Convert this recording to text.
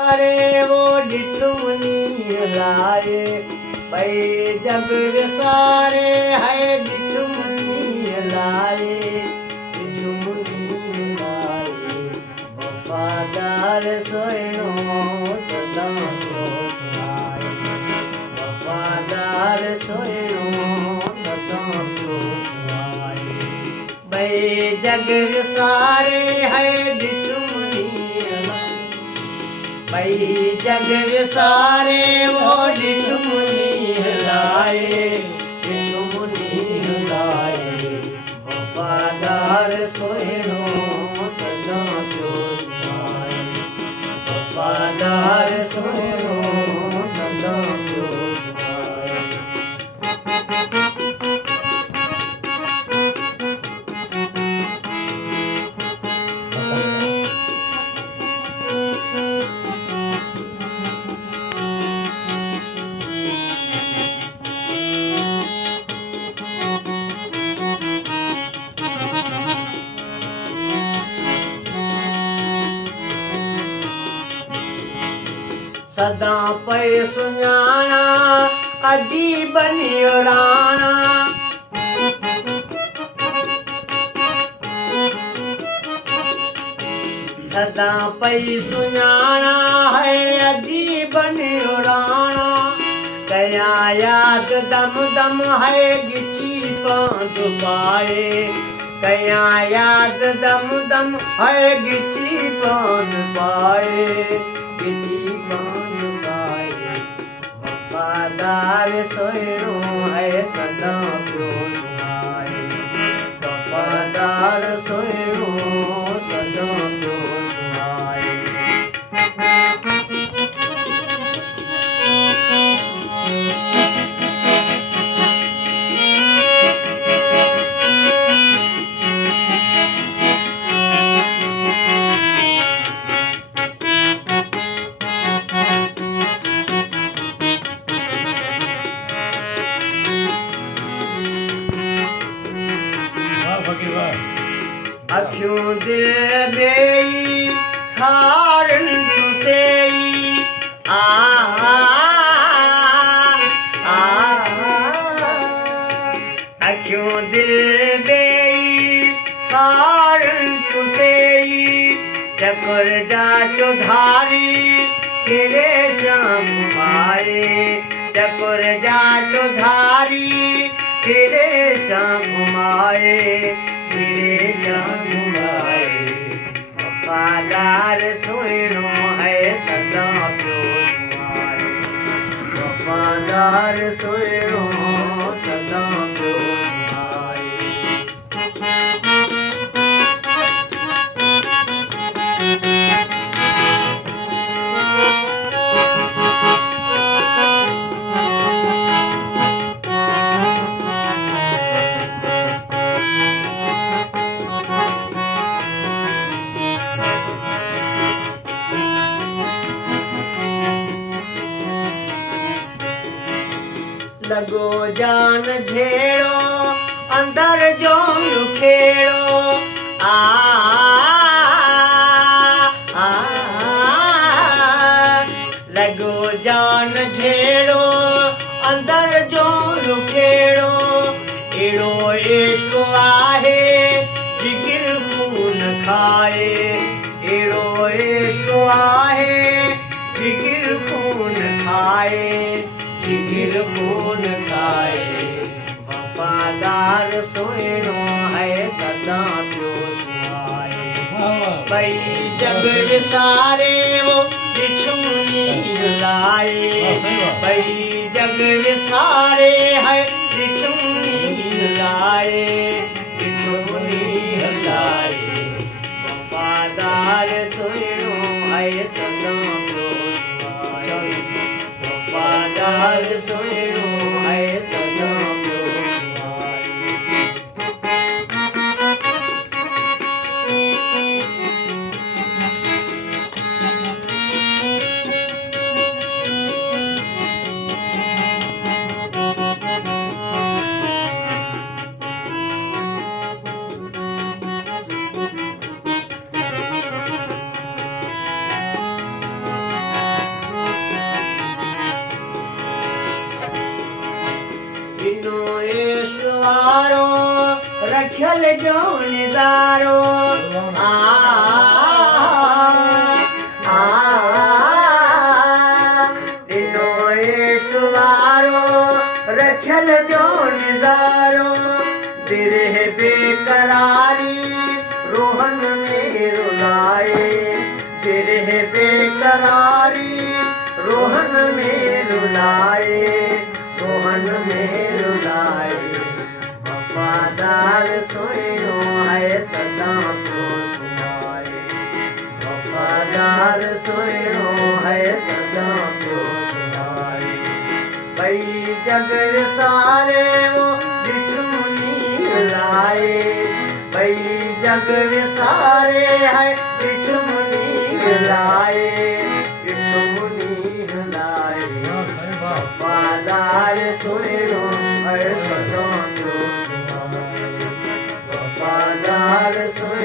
अरे वो डिठुमनी लाए भाई जग विसारे है डिठुमनी लाए डिठुमनी लाए वफादार सोयनो सदा क्यों सुनाए वफादार सोयनो सदा क्यों सुनाए भाई जग विसारे है डिठुमनी भाई जग विसारे वो डिठुमनी लाए डिठुमनी लाए वफादार सोयनो सदा क्यों सुनाए वफादार सोयनो सदा क्यों सुनाए सदा पे सुञाणा अजी बनियो राणा सदा पे सुञाणा है अजी बनियो राणा कया याद दम दम है गिची पांच पाए कया याद दम दम है गिची पांच पाए गिची पांच पाए वफादार सोयनो है सदा क्यों सुनाए वफादार सोयनो सदा क्यों सुनाए अखियों दिल बेई सारन तुसेई आ अखियों दिल बेई सारन तुसेई चकर जा चौधारी फिरे शाम घुमाए चकर जा चौधारी फिरे शाम घुमाए फिरे शाम घुमाए वफादार सोयनो है सदा क्यों सुनाए वफादार सोयनो सदा क्यों सुनाए लगो जान झेड़ो अंदर जो खेड़ो लगो जान झेड़ो अंदर जो खेड़ो एड़ो इश्क आहे जिगर खून खाए एड़ो इश्क आहे जिगर खून खाए जिगर खून खाए वफादार सोयनो है सदा क्यों सुनाए भाई जग विसारे वो डिठुमनी लाए भाई जग विसारे है डिठुमनी लाए डिठुमनी लाए वफादार सोयनो है सदा क्यों सुनाए वफादार सोयनो है सदा क्यों सुनाए रखल जो निजारो ॾिनो इश्क वारो रखल जो निजारो बिरह बेकरारी रोहन में रुलाए बिरह बेकरारी रोहन में रुलाए रोहन में रुलाए वफादार सुनो है सदा को सुनाए वफादार सुनो है सदा को सुनाए भई जग सारे वो बिठमुनी लाए भई जग सारे है बिठमुनी लाए बिठमुनी लाए वफादार सुनो है सदा को सुनाए वफादार सुनो